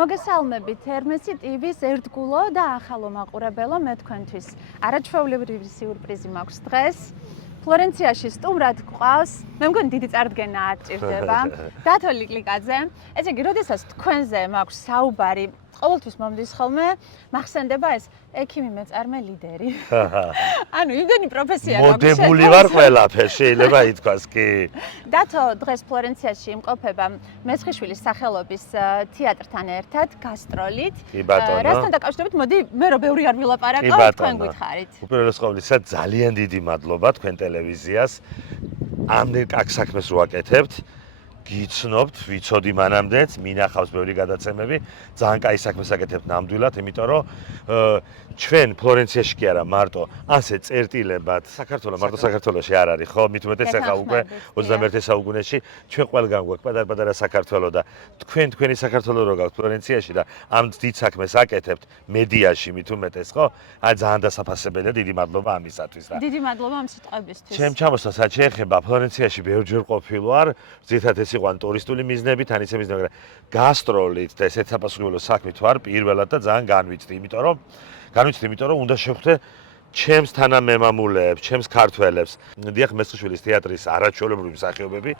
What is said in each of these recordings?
მოგესალმებით ερμესი ტივის ერთგულო და ახალო მაყურებელო მე თქვენთვის არაჩვეულებრივი სიურპრიზი მაქვს დღეს ფლორენციაში სტუმრად გვყავს მე მგონი დიდი წარდგენა არ ჭირდება დათო ლიკლიკაძე ესე იგი როდესაც თქვენზე მაქვს საუბარი ყოველთვის მომდის ხოლმე მახსენდება ეს ექიმი მეწარმე ლიდერი ანუ იმდენი პროფესია მაქვს მოდებული ვარ ყველაფერს შეიძლება ითქვას კი დათო დღეს ფლორენციაში იმყოფება მესხიშვილის სახელობის თეატრთან ერთად გასტროლით კი ბატონო რასთან დაკავშირებით მოდი მე რო ბევრი არ ვილაპარაკო თქვენ გითხარით უპირველეს ყოვლისა ძალიან დიდი მადლობა თქვენ ტელევიზიას ამდენ კაკ საქმეს ვაკეთებთ გიცნობთ, ვიცოდი მანამდეც, მინახავს ბევრი გადაცემები, ძალიან კაი საქმეს აკეთებთ ნამდვილად, იმიტომ რომ ჩვენ ფლორენციაში კი არა მარტო ასე წერტილებად, საქართველოს მარტო საქართველოში არ არის, ხო, მით უმეტეს ახლა უკვე 21 საუკუნეში ჩვენ ყველგან გვაქვს პატარ-პატარა საქართველო და თქვენი საქართველო რო გაქვთ ფლორენციაში და ამ დიდ საქმეს აკეთებთ მედიაში მით უმეტეს, ხო? აი ძალიან დასაფასებელია, დიდი მადლობა ამისათვის რა. დიდი მადლობა ამ სიტყვებისთვის. ჩემ ჩამოსვლას რაც შეეხება ფლორენციაში ბევრჯერ ყოფილ ვარ, ზოგადად ეს იყო ტურისტული მიზნებით, ან ისე მიზნები, მაგრამ გასტროლით და ესეთ საფასურულო საქმით ვარ პირველად და ძალიან განვიცდი, იმიტომ რომ უნდა შევხვდე ჩემს თანამემამულეებს, ჩემს ქართველებს. დიახ, მესხიშვილის თეატრის არაჩვეულებრივი მსახიობები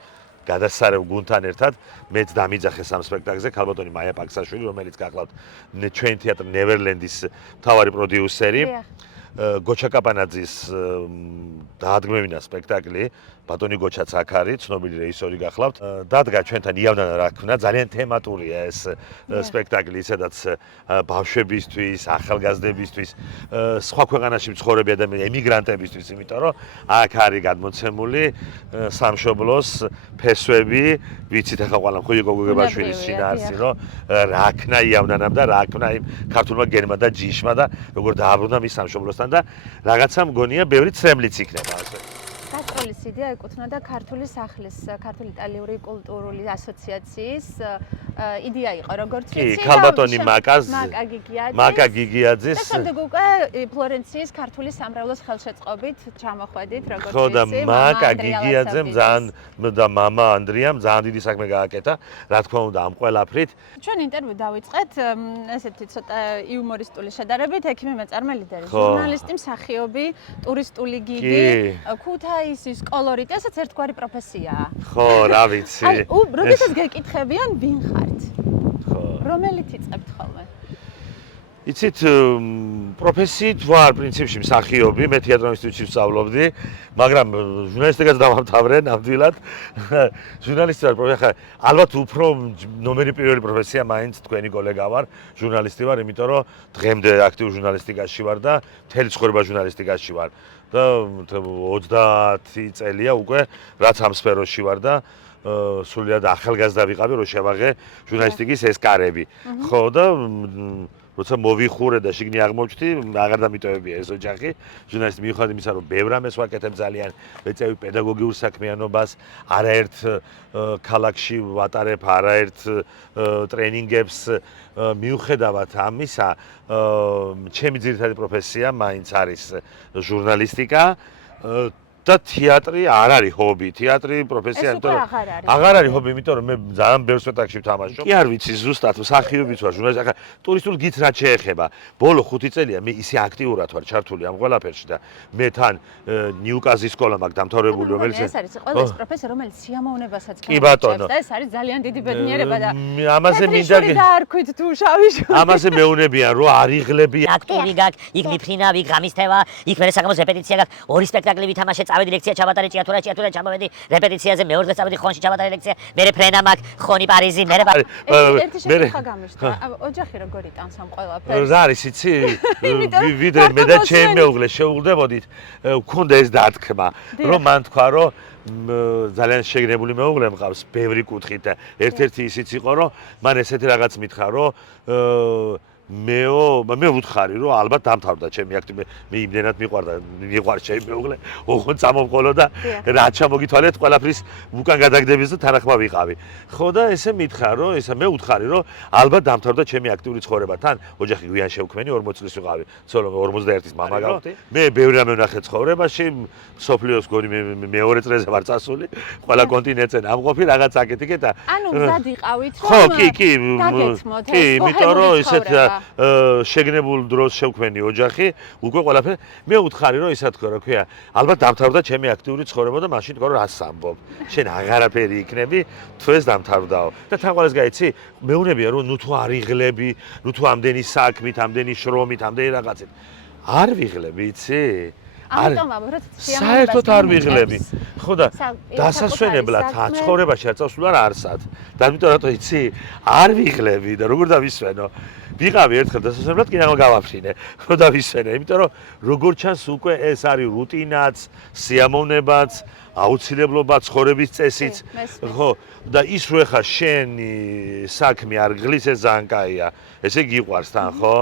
გადასარევ გუნდთან ერთად მეც დამიძახეს ამ სპექტაკლზე ქალბატონი მაია პაქსაშვილი, რომელიც გახლავთ ჩვენი თეატრ ნევერლენდის მთავარი პროდიუსერი. გოჩა კაპანაძის დაადგმევინა სპექტაკლი ბატონი გოჩაც აქ არის, ცნობილი რეჟისორი გახლავთ. დადგა ჩვენთან იავნანა რა ქნა, ძალიან თემატურია ეს სპექტაკლი, სადაც ბავშვებისთვის, ახალგაზრდებისთვის, სხვა ქვეყანაში მცხოვრები ადამიანები, ემიგრანტებისთვის, იმიტომ რომ აქ არის გადმოცემული სამშობლოს ფესვები, ვიცით ახლა ყველა ხუიკო გოგებაშვილის შინაარსი, რომ რა ქნა იავნანამ და რა ქნა იმ ქართულმა გენმა და ჯიშმა და როგორ დააბრუნა მის სამშობლოსთან და რაღაცა მგონია ბევრი ცრემლიც იქნება ასე. გასტროლის იდეა ეკუთვნოდა ქართული სახლის, ქართული იტალიური კულტურული ასოციაციის იდეა იყო, როგორც ვიცი. კი, ქალბატონი მაკა გიგიაძის. და შემდეგ უკვე ფლორენციის ქართული სამრევლოს ხელშეწყობით ჩამოხვედით, როგორც ვიცი. ხო და მაკა გიგიაძემ ძალიან და მამა ანდრიამ ძალიან დიდი საქმე გააკეთა, რა თქმა უნდა, ამ ყველაფრით. ჩვენ ინტერვიუ დავიწყეთ ესეთი ცოტა იუმორისტული შედარებით, ექიმი მეწარმე ლიდერი, ჟურნალისტი, მსახიობი, ტურისტული გიდი, ქუთაისის კოლორიტი, ესეც ერთგვარი პროფესიაა. ხო, რა ვიცი. აი, როდესაც გეკითხებიან, ვინ ხართ? ხო. რომელით იწყებთ ხოლმე? იცით, პროფესიით ვარ პრინციპში მსახიობი, მე თეატრ ინსტიტუტში ვსწავლობდი, მაგრამ ჟურნალისტიკაც დავამთავრე ნამდვილად. ჟურნალისტი ვარ, ახლა ალბათ უფრო ნომერი პირველი პროფესია მაინც თქვენი კოლეგა ვარ, ჟურნალისტი ვარ, იმიტომ რომ დღემდე აქტიურ ჟურნალისტიკაში ვარ და მთელი ცხოვრება ჟურნალისტიკაში ვარ. და 30 წელია უკვე რაც ამ სფეროში ვარ და სულიად ახალგაზრდა ვიყავი რომ შევაღე ჟურნალისტიკის ეს კარები. ხო და როცა მოვიხურე და შიგნი აღმოჩნდი, აღარ დამიტოვებია ეს ოჯახი. ჟურნალისტი მიუხედავად იმისა, რომ ბევრ ამას ვაკეთებ ძალიან, ვეწევი პედაგოგიურ საქმიანობას, არაერთ ქალაქში ვატარებ, არაერთ ტრენინგებს, მიუხედავად ამისა, ჩემი ძირითადი პროფესია მაინც არის ჟურნალისტიკა. და თეატრი არ არის ჰობი, თეატრი პროფესია, იმიტომ რომ აღარ არის ჰობი, იმიტომ რომ მე ძალიან ბევრ სპექტაკლში ვთამაშობ. კი არ ვიცი ზუსტად, მსახიობიც ვარ, ჟურნალისტი, ახლა ტურისტულ გიდს რაც შეეხება. ბოლო 5 წელია მე ისე აქტიურად ვარ ჩართული ამ ყველაფერში და მე თან ნიუკაზის სკოლა მაქვს დამთავრებული, რომელიც ეს არის ყველა პროფესია, რომელიც სიამოვნებასაც გამოიწვევს და ეს არის ძალიან დიდი ბედნიერება და ამაზე მინდა დაარქვით თუ შავი შური. ამაზე მეუნებიან, რომ არიღლები აქტორი გაქვს, იქ მიფრინა, იქ გამისთევა, იქ მერე საკამოს რეპეტიცია გაქვს, ორი სპექტაკლი ვითამაშე, წავედი ლექცია ჩავატარე ჭიათურა ჩამოვედი რეპეტიციაზე, მეორე დღეს წავედი ხონში ჩავატარე ლექცია, მერე ფრენა მაქვს, ხონი პარიზი, მერე ერთი შეკითხვა გამიშთა. ოჯახი როგორ იტანს ამ ყველაფერს? რა არის იცი? ვიდრე მე და ჩემი მეუღლე შევუგდებოდით, ვქონდა ეს დათქმა, რომ მან თქვა, რომ ძალიან შეგნებული მეუღლე მყავს ბევრი კუთხით და ერთ-ერთი ისიც იყო, რომ მან ესეთი რაღაც მითხრა, რომ მე ვუთხარი რომ ალბათ დამთავრდა ჩემი აქტი მე იმდენად მიყვარს ჩემი მეუღლე ოღონდ წამოვყოლო და რაც ჩამოგითვალეთ ყველაფრის უკან გადაგდების და თანახმა ვიყავი ხო და ესე მითხრა რომ ესა მე ვუთხარი რომ ალბათ დამთავრდა ჩემი აქტიური ცხოვრება თან ოჯახი გვიან შევქმენი 40 წლის ვიყავი ცოლო 51-ის მამა გავხდი მე ბევრი რამე ვნახე ცხოვრებაში სოფლიოს გონი მეორე წრეზე ვარ წასული ყველა კონტინენტზე ამყოფი რაღაც აკეთიკე და ანუ მზად იყავით რომ ხო კი დაგეთმოთ კი იმიტომ რომ ესეთ შეგნებულ დროს შევქმენი ოჯახი უკვე ყველაფერი მე ვუთხარი რომ ისა თქვა რა ქვია ალბათ დამთავრდა ჩემი აქტიური ცხოვრება და მაშინ თქვა რომ რას ამბობ შენ აღარაფერი იქნები თუ ეს დამთავრდაო და თან ყველას გაიცი მეუნებია რომ ნუ თუ არ იღლები ნუ თუ ამდენი საქმით ამდენი შრომით ამდენი რაღაცით არ ვიღლები იცი ამიტომ ამბობთ საერთოდ არ ვიღლები ხო და დასასვენებლად ცხოვრებაში არ წავსულ არსად და ამიტომ რატო იცი არ ვიღლები და როგორ დავისვენო ვიყავი ერთხელ დასასვენებლად კიდევ გავაფრინე ხო დავისვენე იმიტომ რომ როგორ ჩანს უკვე ეს არის რუტინაც სიამოვნებაც აუცილებლობა ცხოვრების წესიც ხო და ის რო ხა შენი საქმე არ გლის ეს ძალიან კაია ესე გიყვარს თან ხო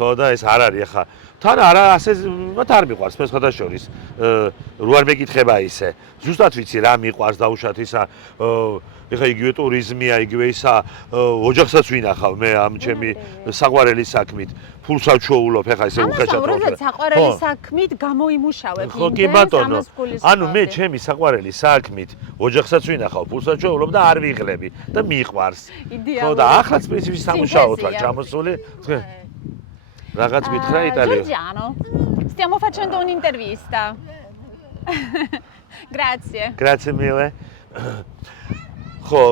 ხო და ეს არ არის ხა თან არა ასე მათ არ მიყვარს მე სხვადასხვის რო არ მეკითხება ისე ზუსტად ვიცი რა მიყვარს დაუშვათ ისა ეხა იგივე ტურიზმია იგივე ისა ოჯახსაც ვინახავ მე ამ ჩემი საყვარელი საქმით ფულს ავჩოულობ ეხა ესე უხეშად რო საყვარელი საქმით გამოიმუშავებ ხო კი ბატონო ანუ მე ჩემი საყვარელი საქმით ოჯახსაც ვინახავ ფულს ავჩოულობ და არ ვიღლები და მიყვარს ხო და ახლაც პრინციპი სამუშაოდ ვარ ჩამოსული Ragazzi, mitra italiano. Giorgiano, stiamo facendo un'intervista. Grazie. Grazie mille. ხო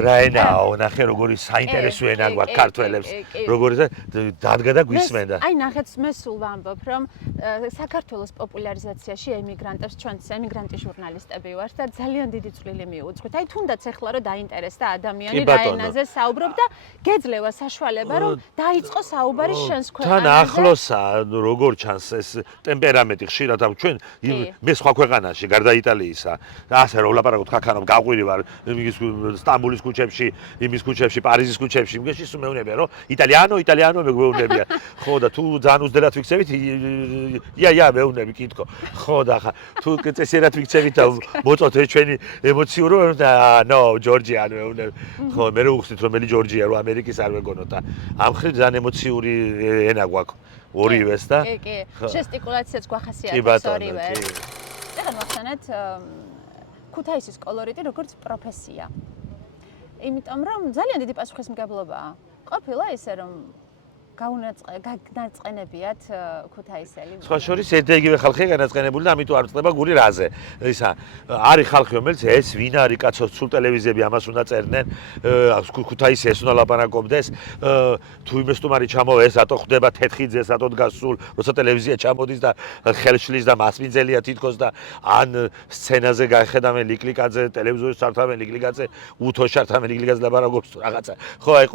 რაენაო ნახე როგორი საინტერესო ენა გვაქვს ქართველებს როგორი დადგა და გვისმენდა აი ნახეთ მე სულ ვამბობ რომ საქართველოს პოპულარიზაციაში ემიგრანტებს ჩვენც ემიგრანტი ჟურნალისტები ვართ და ძალიან დიდი წვლილი მიუძღვით აი თუნდაც ეხლა რომ დაინტერესდა ადამიანი რაენაზე საუბრობ და გეძლევა საშუალება რომ დაიწყო საუბარი შენს ქვეყანაზე თან ახლოსა როგორ ჩანს ეს ტემპერამენტი ხშირად ამ ჩვენ მე სხვა ქვეყანაში გარდა იტალიისა ასე რომ ვლაპარაკობ ხაქანობ გაყვირი ვარ იმის სტამბოლის ქუჩებში, იმის ქუჩებში, პარიზის ქუჩებში, მგეში სულ მეუნებია, რომ იტალიანო მეგვეუნებია. ხო და თუ ძალიან უძდელად ვიქცევით, მეუნები კითხო. ხო და ხა თუ წესიერად ვიქცევით და მოწოთ ეს ჩვენი ემოციურო და ჯორჯიანო მეუნები. ხო, მე რო უხსნით რომელი ჯორჯია რო ამერიკის არ ვეგონოთ და ამ ხრი ძალიან ემოციური ენა გვაქვს ორივეს და კი, ჟესტიკულაციაც გვახასიათებს ორივეს. ეხლა მოხსენეთ ქუთაისის კოლორიტი როგორც პროფესია. იმიტომ რომ ძალიან დიდი პასუხისმგებლობაა. ყოფილა ისე რომ განაწყენებიათ ქუთაისელი. სხვა შორის ერთ-ერთი ხალხია განაწყენებული და ამიტომ არ წდება გული რაზე. ისა არის ხალხი რომელიც ეს ვინ არის კაცო სულ ტელევიზიები ამას უნდა წერდნენ ქუთაისი ეს უნდა ლაპარაკობდეს თუ იმეს თუმარი ჩამოვა ეს რატო ხდება თეთხიძე რატო გასულ როცა ტელევიზია ჩამოდის და ხელშლის და მასმინძელია თითქოს და ან სცენაზე გახედავენ ლიკლიკაძე ტელევიზორის ჩართავენ ლიკლიკაძე უთოს ჩართავენ ლიკლიკაძე ლაპარაკობს რაღაცა ხო აი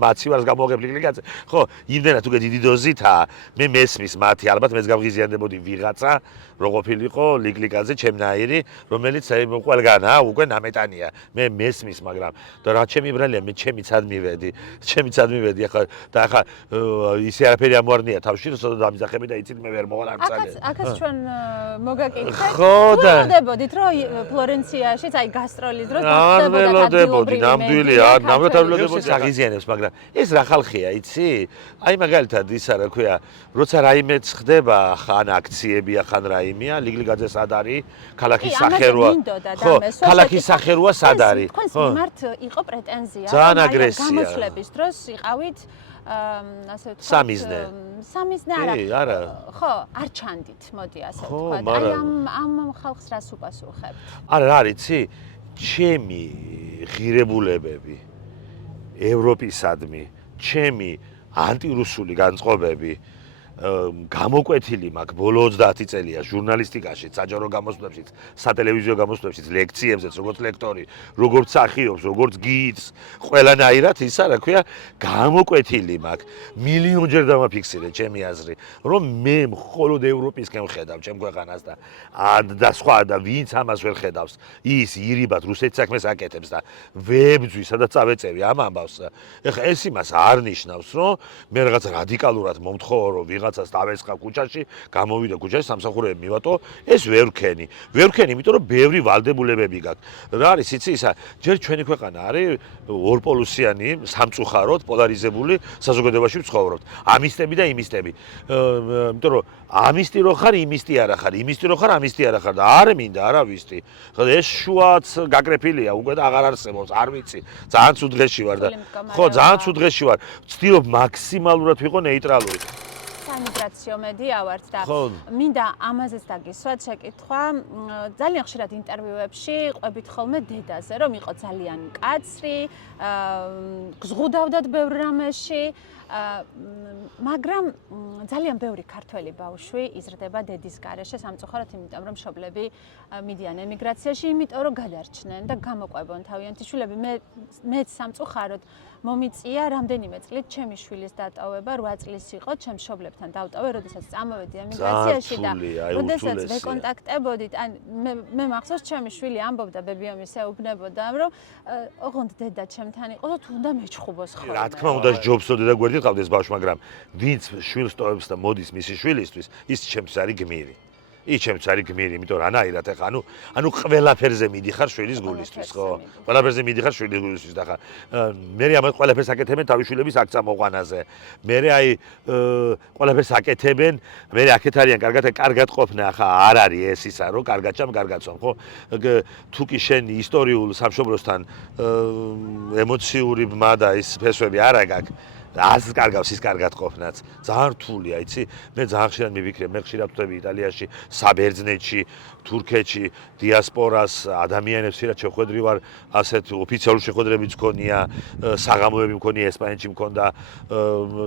მაცივარს გამოგებ ლიკლიკაძე ხო იმდენად უკვე დიდი დოზითაა მე მესმის მათი ალბათ მეც გავღიზიანდებოდი ვიღაცა რო ყოფილიყო ლიკლიკაძე ჩემნაირი რომელიც ყველგანაა უკვე ნამეტანია მე მესმის მაგრამ და რა ჩემი ბრალია მე ჩემიცად მივედი ახლა და ახლა ისე არაფერი ამوارნია თავში რომ დამიზახები და იცით მე ვერ მოვალ არ წალე აქაც ჩვენ მოგაკითხეთ ხო და ველოდებოდით რომ ფლორენციაშიც აი გასტროლის დროს ველოდებოდი ნამდვილია ნამდვილად არ ველოდებოდი აღიზიანებს მაგრამ ეს რა ხალხია იცი აი მაგალითად ისა რა ქვია როცა რაიმეც ხდება ხან აქციები ხან რაიმეა ლიკლიკაძე სად არის ქალაქის სახელოა ხო ქალაქის სახელოა სად არის თქვენს მიმართ იყო პრეტენზია ძალიან აგრესია გამოსვლების დროს იყავით ასე ვთქვათ სამიზნე არა ხო არ ჩანდით მოდი ასე ვთქვათ აი ამ ხალხს რას უპასუხებთ არა რა არიცი ჩემი ღირებულებები ევროპისადმი ჩემი ანტირუსული განწყობები გამოკვეთილი მაქვს ბოლო 30 წელია ჟურნალისტიკაში, საჯარო გამოსვლებში, სატელევიზიო გამოსვლებში, ლექციებზეც, როგორც ლექტორი, როგორც მსახიობს, როგორც გიდს, ყველანაირად ისა, რა ქვია, გამოკვეთილი მაქვს. მილიონჯერ დამაფიქსირე ჩემი აზრი, რომ მე მხოლოდ ევროპისკენ ვხედავ ჩემ ქვეყანას და სხვა და ვინც ამას ვერ ხედავს, ის ირიბად რუსეთის საქმეს აკეთებს და ვებძვის, სადაც წავეწევი ამ ამბავს. ეხლა ეს იმას არ ნიშნავს, რომ მე რაღაც რადიკალურად მომთხოვო, რომ ვიღაცას დავესხა ქუჩაში, გამოვიდა ქუჩაში, სამსახურები მივატო, ეს ვერ ვქენი. ვერ ვქენი, იმიტომ რომ ბევრი ვალდებულებები გაქვს. რა არის, იცი ისა, ჯერ ჩვენი ქვეყანა არის ორპოლუსიანი, სამწუხაროდ პოლარიზებული საზოგადოებაში ვცხოვრობთ. ამისტები და იმისტები. იმიტომ რომ ამისტი რო ხარ, იმისტი არა ხარ, იმისტი რო ხარ, ამისტი არა ხარ და არ მინდა არა ვისტი. ხო, ეს შუაც გაკრეფილია, უკვე და აღარ არსებობს, არ ვიცი. ძალიან ცუდ დღეში ვარ და ხო, ძალიან ცუდ დღეში ვარ. ვცდილობ მაქსიმალურად ვიყო ნეიტრალური. სამიგრაციო მედია ვართ და მინდა ამაზეც დაგისვათ შეკითხვა. ძალიან ხშირად ინტერვიუებში ყვებით ხოლმე დედაზე, რომ იყო ძალიან მკაცრი, გზღუდავდათ ბევრ რამეში, მაგრამ ძალიან ბევრი ქართველი ბავშვი იზრდება დედის გარეშე, სამწუხაროდ, იმიტომ რომ მშობლები მიდიან ემიგრაციაში, იმიტომ რომ გადარჩნენ და გამოყვებონ თავიანთი შვილები. მეც სამწუხაროდ მომიწია რამდენიმე წლით ჩემი შვილის დატოვება, 8 წლის იყო, ჩემ მშობლებთან დავტოვე, როდესაც წამოვედი ემიგრაციაში და როდესაც ვეკონტაქტებოდით, ან მე მახსოვს ჩემი შვილი ამბობდა ბებიამის ეუბნებოდა, რომ ოღონდ დედა ჩემთან იყო და თუ უნდა მეჩხუბოს ხოლმე. რა თქმა უნდა, ჯობსო დედა გვერდით ყავდეს ბავშვი, მაგრამ ვინც შვილს ტოვებს და მოდის მისი შვილისთვის, ის ჩემთვის არის გმირი. ის ჩემთვის არის გმირი, იმიტომ რანაირად ეხა ანუ ყველაფერზე მიდიხარ შვილის გულისთვის, ხო? ყველაფერზე მიდიხარ შვილის გულისთვის და ხა მე ამას ყველაფერს აკეთებენ თავის შვილების აქცა მოყვანაზე. მე აი ყველაფერს აკეთებენ, მე აქეთ არიან კარგად ყოფნა, ხა არ არის ეს ისა, რომ კარგად ჩამ კარგაცვამ, ხო? თუ კი შენ ისტორიულ სამშობლოსთან ემოციური ბმა და ის ფესვები არა გაქვს ას კარგავს ის კარგად ყოფნაც. ძალიან რთულია, იცი? მე ძალიან ხშირად მივიქრებ, მე ხშირად ვხვდები იტალიაში, საბერძნეთში, თურქეთში, დიასპორას, ადამიანებს ხშირად შეხვედრი ვარ, ასეთ ოფიციალური შეხვედრებიც მქონია, საღამოები მქონია ესპანეთში მქონდა,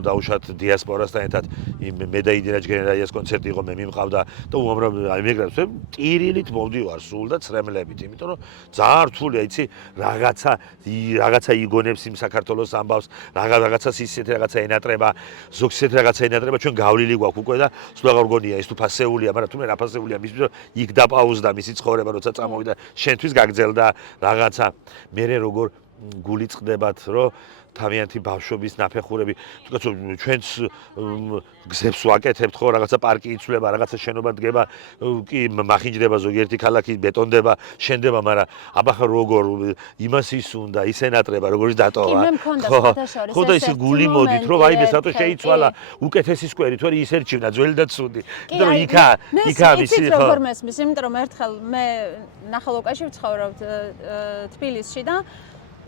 დაუშვათ დიასპორასთან ერთად, მე და იდირა ჯგენერალიას კონცერტი იყო, მე მიმყავდა და უამრავ ემიგრანტებს ტირილით მოვდივარ სულ და ცრემლებით, იმიტომ რომ ძალიან რთულია, იცი? რაღაცა იგონებს იმ საქართველოს ამბავს, რაღაცას ისეთ რაღაცა ენატრება, ზოგს ისეთ რაღაცა ენატრება, ჩვენ გავლილი გვაქვს უკვე და სულ აღარ გონია ის თუ ფასეულია, მაგრამ თუ მე რა ფასეულია მისთვის, რომ იქ დაპაუზდა მისი ცხოვრება, როცა წამოვიდა, შენთვის გაგძელდა რაღაცა. მე როგორ გული წყდებათ, რომ თავიანთი ბავშვობის ნაფეხურები, თუკაც ჩვენც გზებს ვაკეთებთ, ხო, რაღაცა პარკი იცვლება, რაღაცა შენობა დგება, კი მახინჯდება ზოგიერთი ქალაქი, ბეტონდება, შენდება, მაგრამ აბახა როგორ იმას ის უნდა, ის ენატრება, როგორიც დატოვა. ხო, და ის გული მოდით, რომ აი ეს რატო შეიცვალა, უკეთესი სკვერი, თორე ის ერჩივნა, ძველი და ცუდი. იმიტომ რომ იქა მისი ხო. როგორ მესმის, იმიტომ რომ ერთხელ მე ნახალოკაში ვცხოვრობ თბილისში და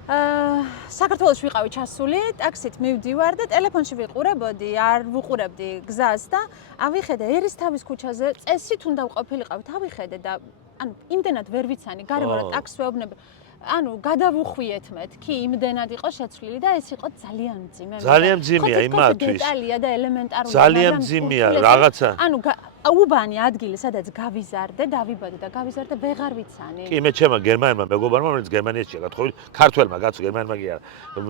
საქართველოს ვიყავი ჩასული, ტაქსით მივდივარ და ტელეფონში ვიყურებოდი, არ ვუყურებდი გზას და ავიხედე ერისთავის ქუჩაზე წესით უნდა ვყოფილიყავით, ავიხედე და ანუ იმდენად ვერ ვიცანი, გარემო რა ტაქსს ვეუბნები. ანუ გადავუხვიეთ მეთქი, იმდენად იყო შეცვლილი და ეს იყო ძალიან მძიმე. ძალიან მძიმეა იმათთვის. დეტალია და ელემენტარული. ძალიან მძიმეა რაღაცა. ანუ უბანი ადგილი, სადაც გავიზარდე, დავიბადე და გავიზარდე, ვეღარ ვიცანი. კი, მე ჩემმა გერმანელმა მეგობარმა, რომელიც გერმანიაში გათხოვილი, ქართველმა გაცო გერმანელმა კი არა.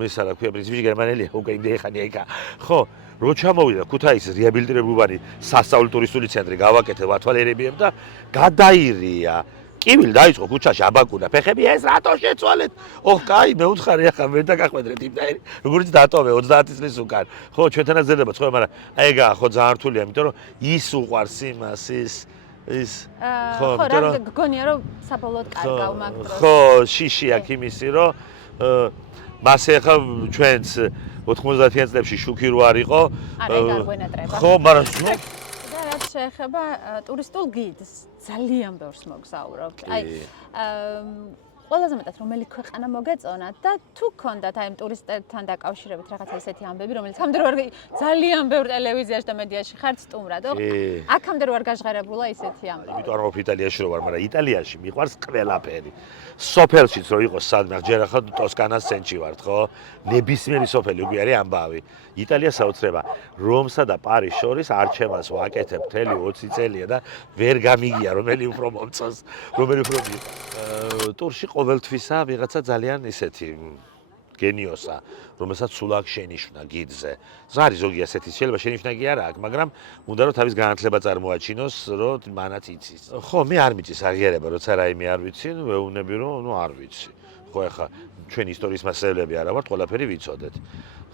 ისა რა ქვია, პრინციპში გერმანელია, უკვე იმდენი ხანია იქა. ხო, რო ჩამოვიდა ქუთაისის რეაბილიტირებული სასწავლო ტურისტული ცენტრი, გავაკეთე ვათვალიერებიებ და გადაირია. კივილი დაიწყო ქუჩაში აბაკუნა ფეხები ეს რატო შეცვალეთ? ოხ, კაი, მე უთხარი ახლა ვერ დაგახვედრეთ იმდაერი, როგორც დატოვე 30 წლის უკან. ხო, ჩვენთანაც ძერდება ხო, მაგრამ აი ეგა ხო ძალიან რთულია, იმიტომ რომ ის უყვარს იმას ის ხო, რა გგონია რომ საბოლოოდ კარგავ მაგ დროს. ხო, შიში აქ იმისი რომ მასე ახლა ჩვენც 90-იან წლებში შუქი რო არ იყო. არა, ეგ არ გვენატრება. ხო, მაგრამ რაც შეეხება ტურისტულ გიდს, ძალიან ბევრს მოგზაურობთ. აი ყველაზე მეტად რომელი ქვეყანა მოგეწონათ და თუ გქონდათ აი ამ ტურისტებთან დაკავშირებით რაღაცა ისეთი ამბები, რომელიც ამდენ ვარ ძალიან ბევრ ტელევიზიაში და მედიაში ხართ სტუმრად, აქამდე რო არ გაჟღერებულა ისეთი ამბები. იმიტომ არ ვარ იტალიაში რო ვარ, მაგრამ იტალიაში მიყვარს ყველაფერი. სოფელშიც რო იყოს სადმე, ჯერ ახლა ტოსკანას ცენტრში ვართ, ხო? ნებისმიერი სოფელი უკვე არის ამბავი. იტალია საოცრება. რომსა და პარიზს შორის არჩევანს ვაკეთებ მთელი 20 წელია და ვერ გამიგია რომელი უფრო მომწონს, რომელი უფრო ტურში ყოველთვისა ვიღაცა ძალიან ისეთი გენიოსა, რომელსაც სულ აქ შენიშვნა გიდზე. ზარი ზოგი ასეთი შეიძლება შენიშვნა კი არა აქვს, მაგრამ უნდა რომ თავის განათლება წარმოაჩინოს, რომ მანაც იცის. ხო, მე არ მიწის აღიარება, როცა რაიმე არ ვიცი, ვეუბნები რომ არ ვიცი. ხო, ეხა ჩვენ ისტორიის მასწავლებლები არა ვართ, ყველაფერი ვიცოდეთ.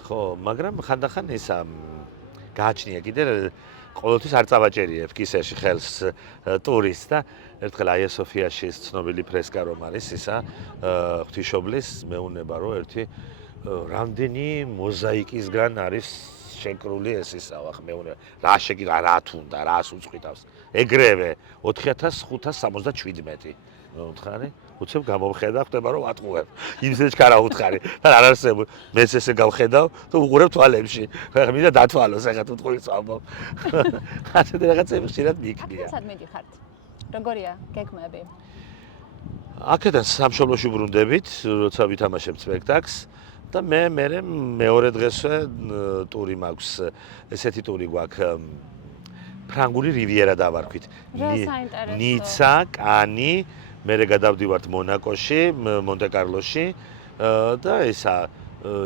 ხო, მაგრამ ხანდახან ისა გააჩნია კიდე ყოველთვის არ წავაჭერიებ კისერში ხელს ტურისტს და ერთხელ აია სოფიაში ცნობილი ფრესკა რომ არის ისა ღვთისმშობლის მეუნება რომ ერთი რამდენი მოზაიკისგან არის შეკრული ეს ისა მეუნება რა შეკიდა რა თუნდა რას უწყვიტავს ეგრევე 4577 მეუთხარი უცებ გამომხედა ხდება რომ ვატყუებ იმისეჩ კარა უთხარი და არ არსებობს მეც ესე გავხედავ თუ უყურებ თვალებში ხა მინდა დათვალოს ახლა თუ ტყურის ამბობ ასეთი რაღაცები ხშირად მიქნია სად მიდიხართ როგორია გეგმები აქედან სამშობლოში ბრუნდებით როცა ვითამაშებ სპექტაკლს და მე მეორე დღესვე ტური მაქვს ესეთი ტური გვაქვს ფრანგული რივიერა დავარქვით ნიცა კანი მერე გადავდივართ მონაკოში, მონტე-კარლოში და ისა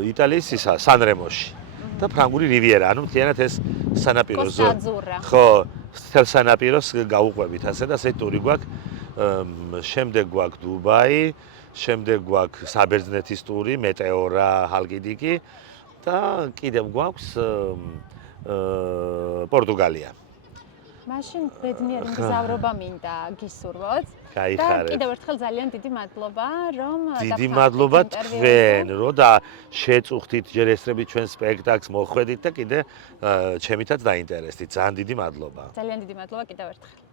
იტალიის ისა სანრემოში და ფრანგული რივიერა, ანუ მთლიანად ეს სანაპირო ზონა. ხო, მთელ სანაპიროს გავუყვებით ასე და ესეთი ტური გვაქვს. შემდეგ გვაქვს დუბაი, შემდეგ გვაქვს საბერძნეთის ტური, მეტეორა, ჰალკიდიკი და კიდევ გვაქვს პორტუგალია. მაშინ ბედნიერი მგზავრობა მინდა გისურვოთ. გაიხარეთ. და კიდევ ერთხელ ძალიან დიდი მადლობა, რომ დიდი მადლობა თქვენ, რომ და შეწუხდით ჯერ ესრებით ჩვენ სპექტაკლს მოხვედით და კიდე ჩემითაც დაინტერესდით. ძალიან დიდი მადლობა. ძალიან დიდი მადლობა კიდევ ერთხელ.